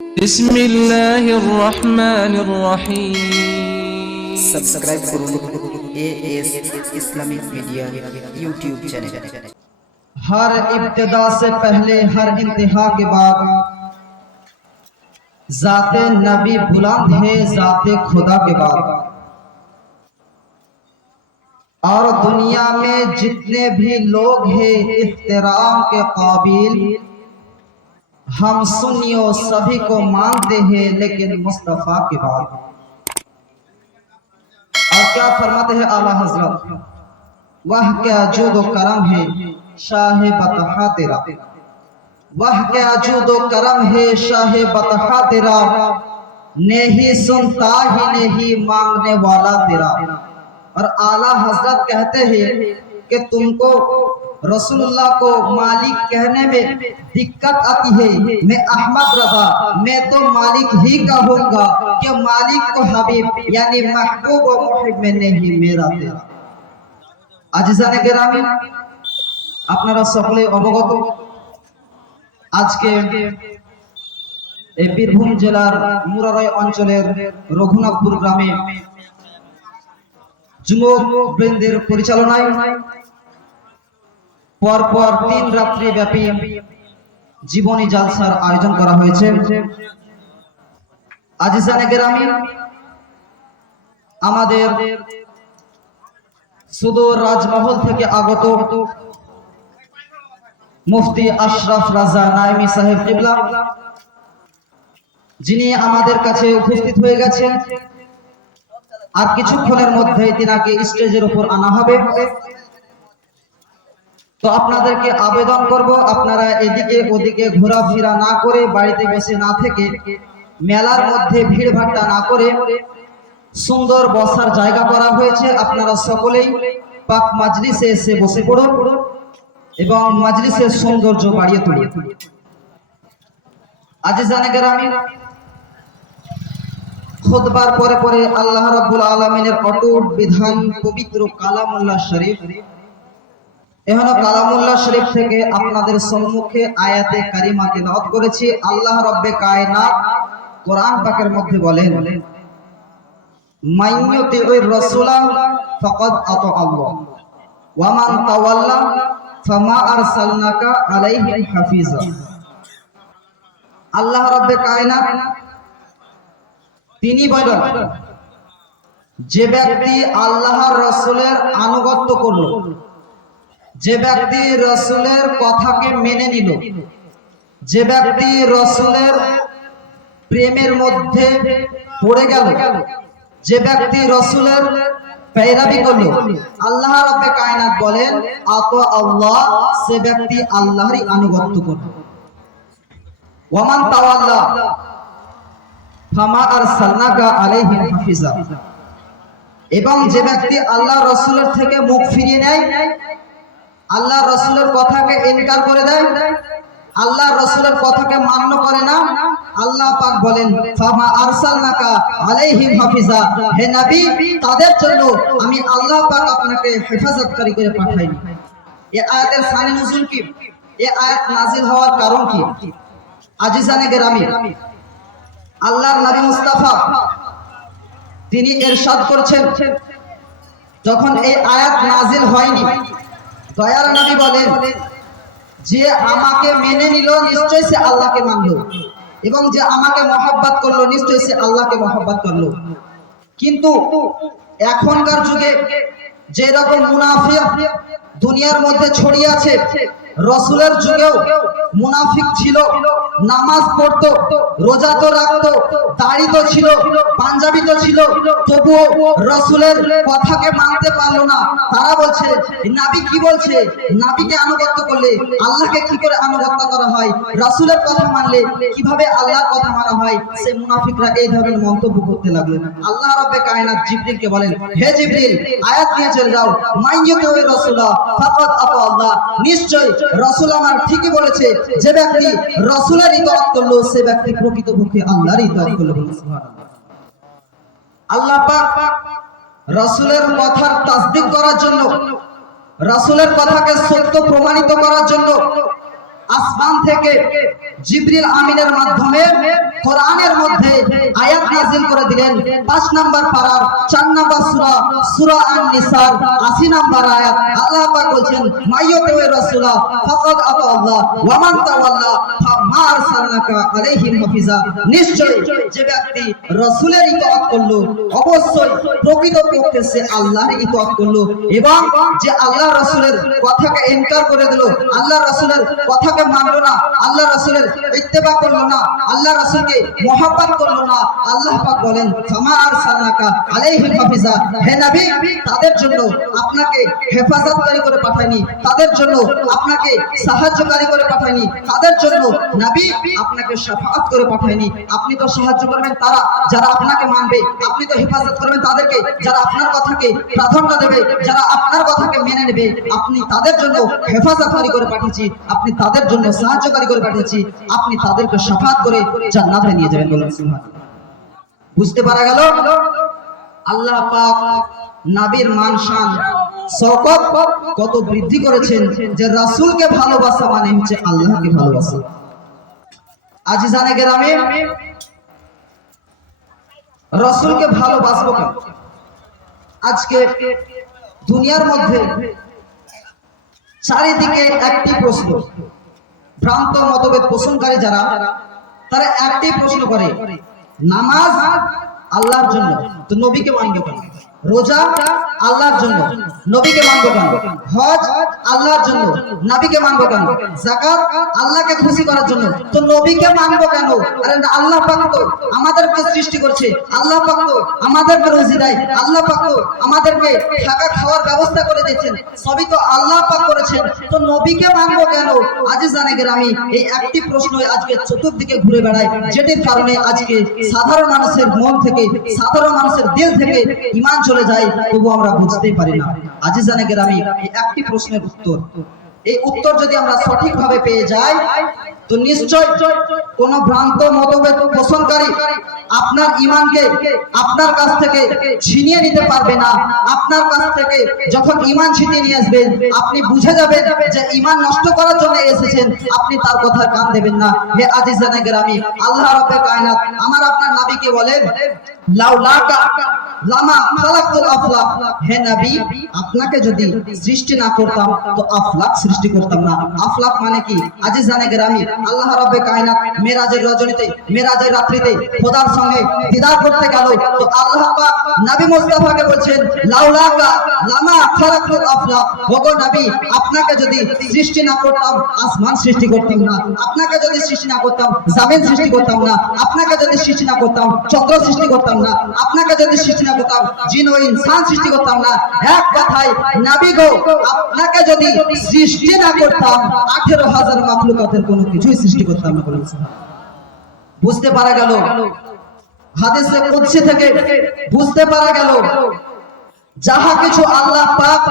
বিসমিল্লাহির রহমানির রহিম। सब्सक्राइब करो AS Islamic media YouTube channel. हर इब्तिदा से पहले हर इंतहा के बाद जाते नबी बुलंद है जाते खुदा के बाद। और दुनिया में जितने भी लोग हैं इख्तिराम के काबिल, हम सुन्नियों सभी को मानते हैं लेकिन मुस्तफा के बाद। और क्या फरमाते हैं आला हजरत, वह क्या जूदो करम है शाह बतहा तेरा, वह क्या जूदो करम है शाह बतहा तेरा, नहीं सुनता ही नहीं मांगने वाला तेरा। और आला हजरत कहते हैं कि तुमको रसूलुल्लाह को मालिक कहने में दिक्कत आती है, मैं अहमद रजा मैं तो मालिक ही कहूंगा कि मालिक को हबीब यानी महबूब व मुहिब में नहीं मेरा तेरा। আজিজানে গ্রামী, আপনারা সকলে অবগত আজকে এই বীরভূম জেলার মুরারই অঞ্চলের রঘুনাথপুর গ্রামে যুবক বৃন্দের পরিচালনায় পরপর 3 রাত্রি ব্যাপী জীবনী জালসার আয়োজন করা হয়েছে। আজিজানে গ্রামী, আমাদের সুদূর রাজমহল থেকে আগত মুফতি আশরাফ রাজা নাইমি সাহেব কিবলা, যিনি আমাদের কাছে উপস্থিত হয়ে গেছেন। আর কিছুক্ষণের মধ্যেই তিনাকে স্টেজের উপর আনা হবে। তো আপনাদেরকে আবেদন করব, আপনারা এদিকে ওদিকে ঘোরাফেরা না করে, বাড়িতে বসে না থেকে, মেলার মধ্যে ভিড় ভাট্টা না করে সুন্দর বসার জায়গা করা হয়েছে। আপনারা সকলেই পাক মাজলিসে এসে বসে পড়ুন এবং মাজলিসের সৌন্দর্য বাড়িয়ে তুলুন। আজিজানে গ্রামী, খুতবার পরে পরে আল্লাহ রাব্বুল আলামিনের অটুট বিধান পবিত্র কালামুল্লাহ শরীফ, এখানে কালামুল্লাহ শরীফ থেকে আপনাদের সম্মুখে আয়াতে কারিমা তেলাওয়াত করেছি। আল্লাহ রব্বে কায়নাত কোরআন পাকের মধ্যে বলেন, মাইয়ুতিউর রাসূলা ফাকাদ আতা আল্লাহ ওয়া মান তাওয়াল্লা ফামা আরসালনাকা আলাইহিম হাফিজা। আল্লাহ রব্বে কায়নাত তিনি বলেন, যে ব্যক্তি আল্লাহর রাসূলের আনুগত্য করল, যে ব্যক্তি রাসূলের কথাকে মেনে নিল, যে ব্যক্তি রাসূলের প্রেমের মধ্যে পড়ে গেল, যে ব্যক্তি রাসূলের পেরাবি করল, আল্লাহ রাব্বে কায়নাত বলেন আতা আল্লাহ, সে ব্যক্তি আল্লাহরই আনুগত্য করল। ওয়া মান তাওয়াল্লা ফামা আরসালনাকা আলাইহিম হাফিজা, এবং যে ব্যক্তি আল্লাহ রাসূলের থেকে মুখ ফিরিয়ে নেয়, আল্লাহ রাসূলের কথাকে ইনকার করে দেয়, আল্লাহ রাসূলের কথাকে মান্য করে না, আল্লাহ পাক বলেন ফামা আরসালনাকা আলাইহিম হাফিজা, হে নবী তাদের জন্য আমি আল্লাহ পাক আপনাকে হেফাজতকারী করে পাঠাইনি। এই আয়াতের শানে নুজুল কি? এই আয়াত নাজিল হওয়ার কারণ কি? আজিজানে গ্রামী, আল্লাহর নবী মুস্তাফা তিনি ইরশাদ করেছেন, যখন এই আয়াত নাজিল হয়নি, দয়ার নবী বলেন যে আমাকে মেনে নিল নিশ্চয়ই সে আল্লাহকে মানলো, এবং যে আমাকে মহব্বত করলো নিশ্চয়ই সে আল্লাহকে মহব্বত করলো। কিন্তু এখনকার যুগে যে রকম মুনাফিক দুনিয়ার মধ্যে ছড়িয়ে আছে, রাসূলের যুগেও মুনাফিক ছিল, নামাজ পড়তো, রোজা তো রাখতো, দাড়ি তো ছিল, পাঞ্জাবি তো ছিল, তবুও রাসূলের কথাকে মানতে পারলো না। তারা বলছে নবী কি বলছে, নবীকে আনুগত্য করলে আল্লাহকে কি করে আনুগত্য করা হয়, রাসূলের কথা মানলে কিভাবে আল্লাহর কথা মানা হয়। সে মুনাফিকরা এই ধরনের মন্তব্য করতে লাগলেন। আল্লাহ রাব্বে কায়নাত জিবরিলকে বলেন, হে জিবরিল আয়াত নিয়ে চলে যাও, মাইয়ুতিউর রাসূলা ফাকাদ আতা আল্লাহ, নিশ্চয় রাসূল আমার ঠিকই বলেছে, যে ব্যক্তি রাসূলের ইতাআত করলো সে ব্যক্তি প্রকৃতপক্ষে আল্লাহর ইতাআত করলো। সুবহানাল্লাহ। আল্লাহ পাক রাসূলের কথার তাসদীক করার জন্য, রাসূলের কথাকে সত্য প্রমাণিত করার জন্য আসমান থেকে জিবরিল আমিনের মাধ্যমে কোরআনের মধ্যে আয়াত নাযিল করে দিলেন। 5 নাম্বার পারার 4 নাম্বার সূরা সূরা আন-নিসার 80 নাম্বার আয়াত। আল্লাহ পাক বলেন মাইয়াতু রাসূলা ফাকাদ আতাল্লাহ ওয়া মান তাওয়াল্লা ফামা আরসালনাকা আলাইহিম হাফিজা। নিশ্চয় যে ব্যক্তি রাসূলের ইতাআত করলো অবশ্যই প্রকৃতপক্ষে সে আল্লাহর ইতাআত করলো, এবং যে আল্লাহ রাসূলের কথাকে ইনকার করে দিল, আল্লাহ রাসূলের কথাকে মানলো না, আল্লাহ রাসূলের ইত্তেবা করলো না, আল্লাহ রাসূলকে মহব্বত করলো না, আল্লাহ পাক বলেন ফামা আরসালনাকা আলাইহিম হাফিজা। হে নবী, তাদের জন্য আপনাকে হেফাজতকারী করে পাঠাইনি, তাদের জন্য আপনাকে সাহায্যকারী করে পাঠাইনি, তাদের জন্য নবী আপনাকে শাফাআত করে পাঠাইনি। আপনি তো সাহায্য করবেন তারা যারা আপনাকে মানবে, আপনি তো হেফাজত করবেন তাদেরকে যারা আপনার কথাকে প্রাধান্য দেবে, যারা আপনার কথাকে মেনে নেবে। আপনি তাদের জন্য হেফাজতকারী করে পাঠিয়েছি, আপনি তাদের জন্য সাহায্যকারী করে পাঠিয়েছি, আপনি তাদেরকে শাফাআত করে জান্নাতে নিয়ে যাবেন। বলুন সুবহানাল্লাহ। বুঝতে পারা গেল আল্লাহ পাক নবীর মান শান শওকত কত বৃদ্ধি করেছেন, যে রাসূলকে ভালোবাসা মানে হচ্ছে আল্লাহকে ভালোবাসা। আজিজানে কেরামে, রাসূলকে ভালোবাসবো কেন? আজকে দুনিয়ার মধ্যে চারিদিকে একটি প্রশ্ন, ভ্রান্ত মতভেদ পোষণকারী যারা, তারা একটি প্রশ্ন করে, নামাজ আল্লাহর জন্য তো নবীকে মানবো কেন? রোজা আল্লাহর জন্য নবীকে মানবো কেন? হজ আল্লাহর জন্য নবীকে মানবো কেন? যাকাত আল্লাহকে খুশি করার জন্য তো নবীকে মানবো কেন? আরে আল্লাহ পাক তো আমাদেরকে সৃষ্টি করছে, আল্লাহ পাক তো আমাদেরকে রুজি দেয়, আল্লাহ পাক তো আমাদেরকে থাকা খাওয়ার ব্যবস্থা করে দিয়েছেন, সবই তো আল্লাহ পাক করেছেন, তো নবীকে মানবো কেন? আজিজানে গ্রামী, এই একটি প্রশ্নই আজকে চতুর্দিকে ঘুরে বেড়ায়, যেটির কারণে আজকে সাধারণ মানুষের মন থেকে, সাধারণ মানুষের দিল থেকে ঈমান চলে যায়, তবু আমরা বুঝতেই পারি না। আজিজানে গ্রামী, এই একটি প্রশ্নের উত্তর, এই উত্তর যদি আমরা সঠিকভাবে পেয়ে যাই তো নিশ্চয় কোন ভ্রান্ত মতভেদ পোষণকারী আপনার ঈমানকে আপনার কাছ থেকে ছিনিয়ে নিতে পারবে না। আপনার কাছ থেকে যখন ঈমান ছিনিয়ে নিয়ে আসবেন, আপনি বুঝে যাবেন যে ঈমান নষ্ট করার জন্য এসেছেন, আপনি তার কথায় কান দেবেন না। হে আজিজানে গ্রামী, আল্লাহ রাব্বে কায়নাত আমার আপনার নবীকে বলেন লাউলাকা লামা খালাকতুল আফলাক। হে নবী, আপনাকে যদি সৃষ্টি না করতাম তো আফলাক সৃষ্টি করতাম না। আফলাক মানে কি? আজিজানে গ্রামী, আল্লাহ রাব্বে কায়নাত মেরাজের রজনীতে, মেরাজের রাত্রিতে খোদার সঙ্গে দিদার করতে গেল, তো আল্লাহ পাক নবী মুস্তাফাকে বলছেন লাউলাকা লামা খালাকতুল আফলাক। ওগো নবী, আপনাকে যদি সৃষ্টি না করতাম আসমান সৃষ্টি করতাম না, আপনাকে যদি সৃষ্টি না করতাম জমিন সৃষ্টি করতাম না, আপনাকে যদি সৃষ্টি না করতাম চন্দ্র সৃষ্টি করতাম না, আপনাকে যদি সৃষ্টি না করতাম জিন ও ইনসান সৃষ্টি করতাম না। এক কথায় নবী গো, আপনাকে যদি সৃষ্টি না করতাম 18,000 মাখলুকাতের কোনো কিছুই সৃষ্টি করতাম না। বুঝতে পারা গেল হাদিসে কুদসি থেকে, বুঝতে পারা গেল যাহা কিছু আল্লাহ পাক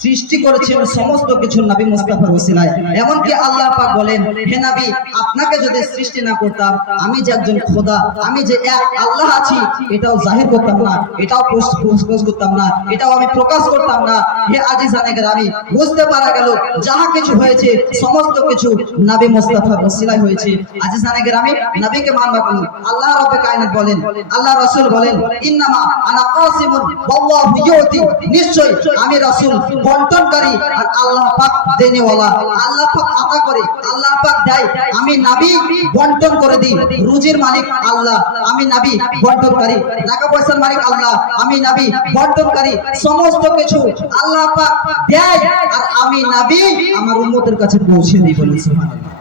সৃষ্টি করেছেন সমস্ত কিছু নবী মুস্তাফার ওসিলায়। এমনকি আল্লাহ পাক বলেন, হে নবী, আপনাকে যদি সৃষ্টি না করতাম, আমি যে একজন খোদা, আমি যে এক আল্লাহ আছি, এটাও জাহির করতাম না, এটাও প্রকাশ করতাম না, এটাও আমি প্রকাশ করতাম না। হে আজিজানে গ্রামী, বুঝতে পারা গেল যাহা কিছু হয়েছে সমস্ত কিছু নবী মুস্তাফার ওসিলায় হয়েছে। আজিজানে গ্রামী, নবীকে মানবা কেন? আল্লাহ রাব্বে কায়নাত বলেন, আল্লাহ রাসূল বলেন, ইন্নামা আনা কাসিমুন ওয়াল্লাহু ইউতি। নিশ্চয় আমি রাসূল বন্টনকারী আর আল্লাহ পাক দেনেওয়ালা। আল্লাহ পাক আতা করে, আল্লাহ পাক দেয়, আমি নবী বন্টন করে দিই। রুজির মালিক আল্লাহ, আমি নবী বন্টনকারী। টাকা পয়সার মালিক আল্লাহ, আমি নবী বন্টনকারী। সমস্ত কিছু আল্লাহ পাক দেয় আর আমি নবী আমার উম্মতের কাছে পৌঁছে দিই। বলি সুবহানাল্লাহ।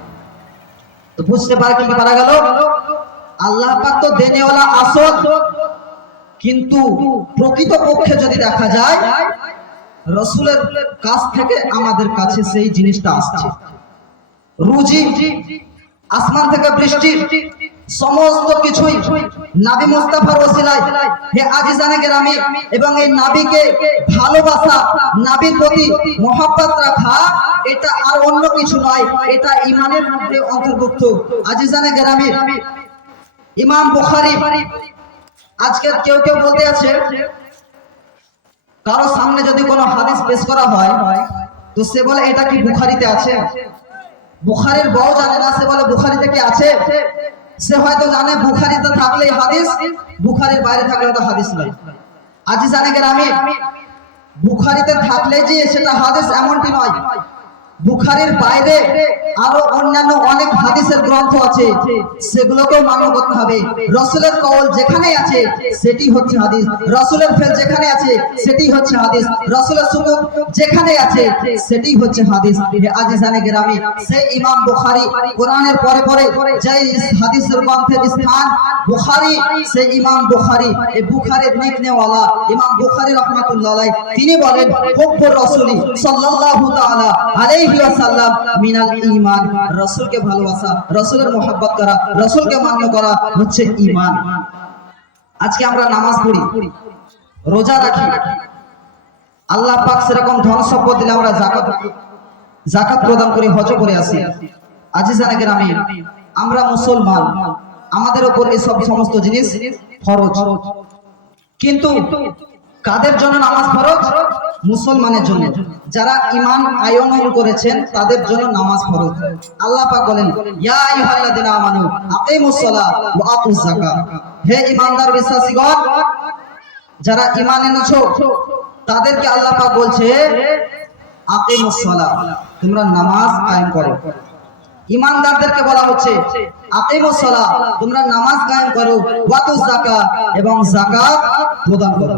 তো বুঝতে পারা গেল আল্লাহ পাক তো দেনেওয়ালা আসল, কিন্তু প্রকৃতপক্ষে যদি দেখা যায় রাসূলের কাছ থেকে আমাদের কাছে সেই জিনিসটা আসছে। রুজি, আসমান থেকে বৃষ্টি, সমস্ত কিছুই নবী মুস্তাফার ওসিলায়। হে আজিজানে গ্রামী, এবং এই নবীকে ভালোবাসা, নবীর প্রতি মহব্বত রাখা, এটা আর অন্য কিছু নয়, এটা ঈমানের মধ্যে অন্তর্ভুক্ত। আজিজানে গ্রামী, ইমাম বুখারী, আজকে কেউ কেউ বলতে আছে কারো সামনে যদি কোনো হাদিস পেশ করা হয় তো সে বলে এটা কি বুখারীতে আছে? বুখারীর বউ জানে না, সে বলে বুখারীতে কি আছে? সে হয়তো জানে বুখারীতে থাকলেই হাদিস, বুখারীর বাইরে থাকলে তো হাদিস নয়। আজি জানে গ্রামে বুখারীতে থাকলে যে সেটা হাদিস এমনটি নয়, বুখারীর বাইরে আরো অন্যান্য অনেক হাদিসের গ্রন্থ আছে, সেগুলোকেও মান্য করতে হবে। রাসূলের কওল যেখানে আছে সেটি হচ্ছে হাদিস, রাসূলের ফেল যেখানে আছে সেটি হচ্ছে হাদিস, রাসূলের সুন্নাত যেখানে আছে সেটি হচ্ছে হাদিস। আজিজানে গ্রামে সে ইমাম বুখারী কোরআনের পরে পরে যে হাদিসের গ্রন্থের স্থান বুখারী, সে ইমাম বুখারী, এই বুখারীর নিকনেওয়ালা ইমাম বুখারী রাহমাতুল্লাহ আলাইহি তিনি বলেন হুব্বুর রাসূলি সাল্লাল্লাহু তাআলা আলাইহি ওয়াসাল্লাম মিনাল ঈমান, রাসূলকে ভালোবাসা, রাসূলের মুহাব্বত করা, রাসূলকে মান্য করা হচ্ছে ঈমান। আজকে আমরা নামাজ পড়ি, রোজা রাখি, আল্লাহ পাক সেরকম ধন সম্পদ দিলে আমরা যাকাত প্রদান করি, হজ করে আসি। আজিজানে গ্রামে আমরা মুসলমান, আমাদের উপর এই সব সমস্ত জিনিস ফরজ, কিন্তু কাদের জন্য নামাজ ফরজ? মুসলমানের জন্য, যারা ঈমান আয়নন করেছেন তাদের জন্য নামাজ ফরজ। আল্লাহ পাক বলেন ইয়া আইয়ুহাল্লাযিনা আমানু আকিমুস সালাহ ওয়া আতুজ যাকাত, হে ঈমানদার বিশ্বাসীগণ যারা ঈমান এনেছো তাদেরকে আল্লাহ পাক বলছে আকিমুস সালাহ, তোমরা নামাজ কায়েম করো। ঈমানদারদেরকে বলা হচ্ছে আকিমুস সালাহ, তোমরা নামাজ কায়েম করো, ওয়া আতুজ যাকাত, এবং যাকাত প্রদান করো।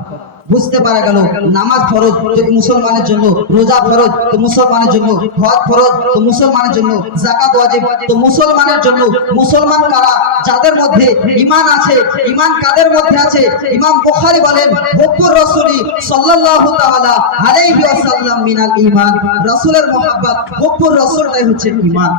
বুঝতে পারা গেল নামাজ ফরজ তো মুসলমানের জন্য, রোজা ফরজ তো মুসলমানের জন্য, হজ ফরজ তো মুসলমানের জন্য, যাকাত ওয়াজিব তো মুসলমানের জন্য। মুসলমান কারা? যাদের মধ্যে ঈমান আছে। ঈমান কাদের মধ্যে আছে? ইমাম বুখারী বলেন হুব্বুর রাসূলি সাল্লাল্লাহু তাআলা আলাইহি ওয়াসাল্লাম মিনাল ঈমান, রাসূলের মুহাব্বত, হুব্বুর রাসূলটাই হচ্ছে ঈমান,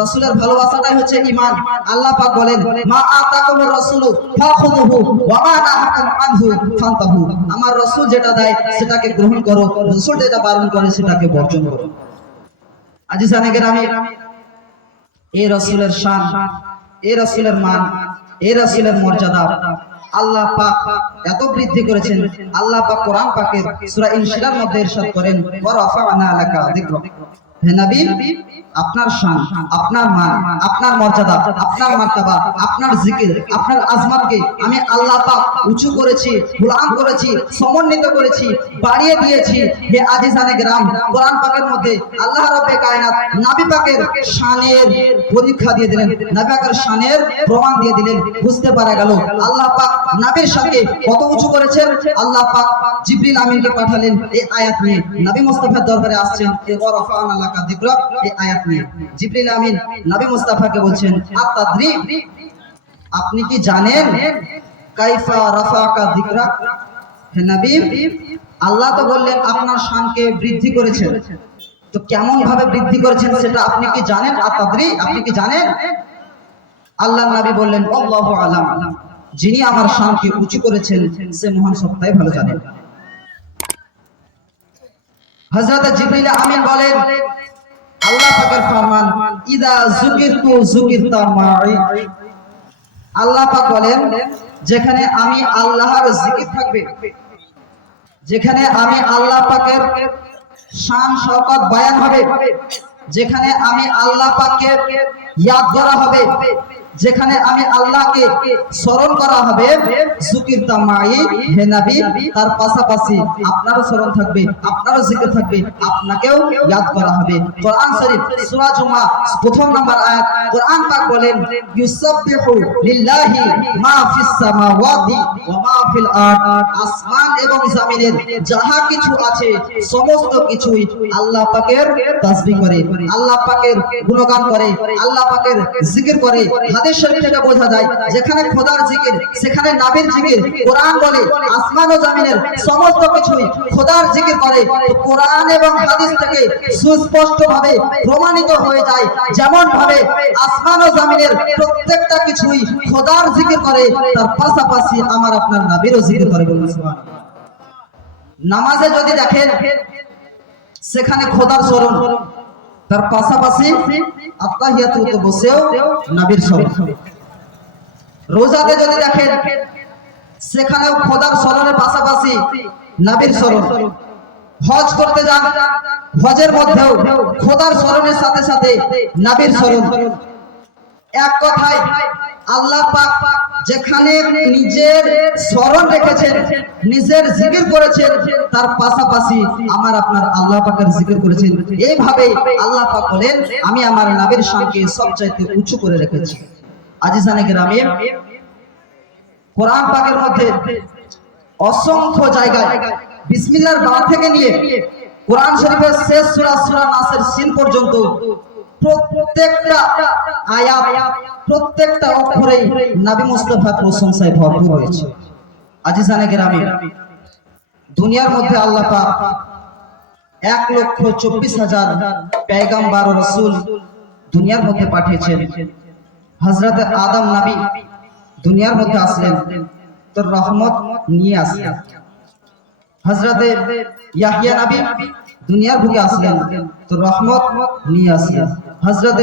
রাসূলের ভালোবাসাটাই হচ্ছে ঈমান। আল্লাহ পাক বলেন মা আতাকুমুর রাসূলু ফাখুযুহু ওয়া মা নাহাকুম আনহু ফান্তাহু, আমার রাসূল যেটা দেয় সেটাকে গ্রহণ করো, রাসূল যেটা বারণ করে সেটাকে বর্জন করো। আজিজানে গ্রামে এই রাসূলের শান, এই রাসূলের মান, এই রাসূলের মর্যাদা আল্লাহ পাক এত বৃদ্ধি করেছেন। আল্লাহ পাক কোরআন পাকের সূরা ইনশিরার মধ্যে ইরশাদ করেন ওয়া রাফা'না লাকা যিকরাক, হে নবী আপনার শান, আপনার মান, আপনার মর্যাদা, আপনার মার্তাবা, আপনার জিকির, আপনার আজমতকে আমি আল্লাহ পাক উঁচু করেছি, বুলন্দ করেছি, সমন্বিত করেছি, বাড়িয়ে দিয়েছি। হে আজিজানে গ্রাম, কোরআন পাকের মধ্যে আল্লাহ রাব্বে কায়নাত নবী পাকের শানের পরীক্ষা দিয়ে দিলেন, নবী পাকের শানের প্রমাণ দিয়ে দিলেন। বুঝতে পারা গেল আল্লাহ পাক নবীর শানকে কত উঁচু করেছেন। আল্লাহ পাক জিবরিল আমিনকে পাঠালেন এই আয়াত নিয়ে, নবী মুস্তাফার দরবারে আসছেন ওয়া রাফা'না লাকা যিকরাক, এই আয়াত নিয়ে জিবরিল আমিন নবী মুস্তাফাকে বলছেন আতাদরি, আপনি কি জানেন কাইফা রাফাকা যিকরাক, হে নবী আল্লাহ তো বললেন আপনার শানকে বৃদ্ধি করেছেন, তো কেমন ভাবে বৃদ্ধি করেছেন সেটা আপনি কি জানেন? আতাদরি, আপনি কি জানেন? আল্লাহর নবী বললেন আল্লাহু আলাম, যিনি আমার শানকে উঁচু করেছেন সে মহান সত্তাই ভালো জানেন। হযরত জিবরিল আমিন বলেন আল্লাহ পাকের ফরমান ইদা যুকিরতু যুকিরতা মা'i, আল্লাহ পাক বলেন যেখানে আমি আল্লাহর জিকির থাকবে, যেখানে আমি আল্লাহ পাকের শান শওকত বয়ান হবে, যেখানে আমি আল্লাহ পাককে ইয়াদ করা হবে, যেখানে আমি আল্লাহকে স্মরণ করা হবে, যুকিরতা মা'i, হে নবী তার পাশাপাশি আপনারও স্মরণ থাকবে, আপনারও জিকির থাকবে, আপনাকেও ইয়াদ করা হবে। কোরআন শরীফ সূরা জুমা প্রথম নম্বর আয়াত কোরআন পাক বলেন ইউসাব্বিহু লিল্লাহি মা ফিস সামাওয়াতি ওয়া মা ফিল আরদ, আসমান এবং জমিনের যাহা কিছু আছে সমস্ত কিছুই আল্লাহ পাকের তাসবিহ করে, আল্লাহ পাকের গুণগান করে, আল্লাহ পাকের জিকির করে। হাদিস শরীফ থেকে বোঝা যায় যেখানে খোদার জিকির সেখানে নবীর জিকির। কোরআন বলে আসমান ও জমিনের সমস্ত কিছুই খোদার জিকির করে। তো কোরআন এবং হাদিস থেকে সুস্পষ্টভাবে প্রমাণিত হয়ে যায় যেমন ভাবে আসমান ও জমিনের প্রত্যেকটা কিছুই খোদার জিকির করে, তার পাশাপাশি আমার আপনার নবীরও জিকির করে। বলুন সুবহানাল্লাহ। নামাজে যদি দেখেন সেখানে খোদার স্মরণ, তার পাশাপাশি আত্তাহিয়াতুতে বসেও নবীর স্মরণ। রোজাতে যদি দেখেন সেখানেও খোদার স্মরণের পাশাপাশি নবীর স্মরণ। হজ করতে যান, হজের মধ্যেও খোদার স্মরণের সাথে সাথে নবীর স্মরণ। এক কথায় আল্লাহ পাক যেখানে নিজের স্মরণ রেখেছেন, নিজের জিকির করেছেন, তার পাশাপাশি আমার আপনার আল্লাহ পাকের জিকির করেছেন। এইভাবে আল্লাহ পাক বলেন, আমি আমার নবীর শানকে সবচাইতে উঁচু করে রেখেছি। আজিজানে গ্রামে কোরআন পাকের মধ্যে অসংখ্য জায়গায় বিসমিল্লাহর বা থেকে নিয়ে কোরআন শরীফের শেষ সূরা সূরা নাসের সিন পর্যন্ত প্রত্যেকটা আয়াত, প্রত্যেকটা অক্ষরেই নবী মুস্তাফার প্রশংসায় ভরপুর রয়েছে। আজিজানে গ্রামে দুনিয়ার মধ্যে আল্লাহ পাক 1,24,000 পয়গম্বর ও রাসূল দুনিয়ার মধ্যে পাঠিয়েছেন। হযরত আদম নবী দুনিয়ার মধ্যে আসলেন তো রহমত নিয়ে আসলেন। হযরত ইয়াহইয়া নবী দুনিয়ার বুকে আসলেন তো রহমত নিয়ে আসলেন। হযরত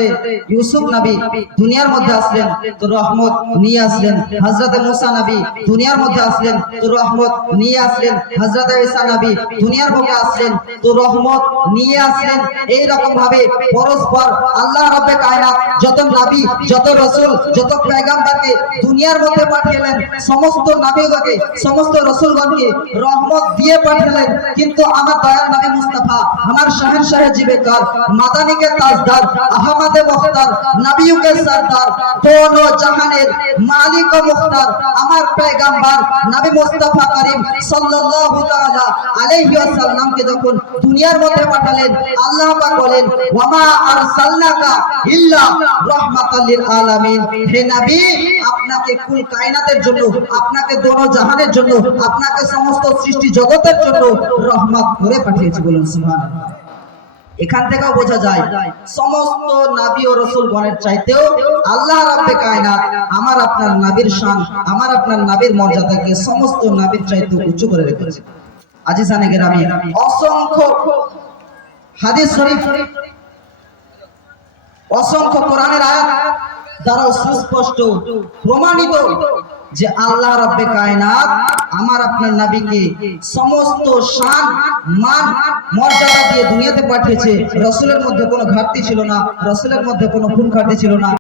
ইউসুফ নবী দুনিয়ার মধ্যে আসলেন তো রহমত নিয়ে আসলেন। হযরত মুসা নবী দুনিয়ার মধ্যে আসলেন তো রহমত নিয়ে আসলেন। হযরত ঈসা নবী দুনিয়ার বুকে আসলেন তো রহমত নিয়ে আসলেন। এই রকম ভাবে পরস্পর আল্লাহ রাব্বে কায়নাত যত নবী, যত রাসূল, যত পয়গম্বরকে দুনিয়ার মধ্যে পাঠালেন, সমস্ত নবীগণকে, সমস্ত রাসূলগণকে রহমত দিয়ে পাঠালেন। কিন্তু আমার দয়াল নবী মুস্তাফা, আমার শাহেনশাহে জিবেকার, মাদানী के ताजदार, अहमद मुख्तार, नबियों के सरदार, दोनों जहानेर मालिक व मुख्तार, আমার পয়গম্বর নবী মুস্তাফা করিম সাল্লাল্লাহু তাআলা আলাইহি ওয়াসাল্লাম কে যখন দুনিয়ার মধ্যে পাঠালেন, আল্লাহ পাক বলেন, ওয়ামা আরসালনাকা ইল্লা রাহমাতাল লিল আলামিন। হে নবী, আপনাকে কুল কায়নাতের জন্য, আপনাকে দোনো জাহানের জন্য, আপনাকে সমস্ত সৃষ্টি জগতের জন্য রহমত করে পাঠিয়েছি। বলুন সুবহানাল্লাহ। এখান থেকেও বোঝা যায় সমস্ত নবী ও রাসূলগণের চাইতেও আল্লাহ রাব্বে কায়নাত আমার আপনার নবীর শান, আমার আপনার নবীর মর্যাদাকে সমস্ত নবীর চাইতে উঁচু করে রেখেছে। আজিজানে গ্রামে অসংখ্য হাদিস শরীফ, অসংখ্য কোরআনের আয়াত দ্বারা সুস্পষ্ট প্রমাণিত যে আল্লাহ রাব্বে কায়নাত আমার আপনার নবীকে সমস্ত শান, মান, মর্যাদা দিয়ে দুনিয়াতে পাঠিয়েছে। রাসূলের মধ্যে কোনো ঘাটতি ছিল না, রাসূলের মধ্যে কোনো খুন খাঁটি ছিল না।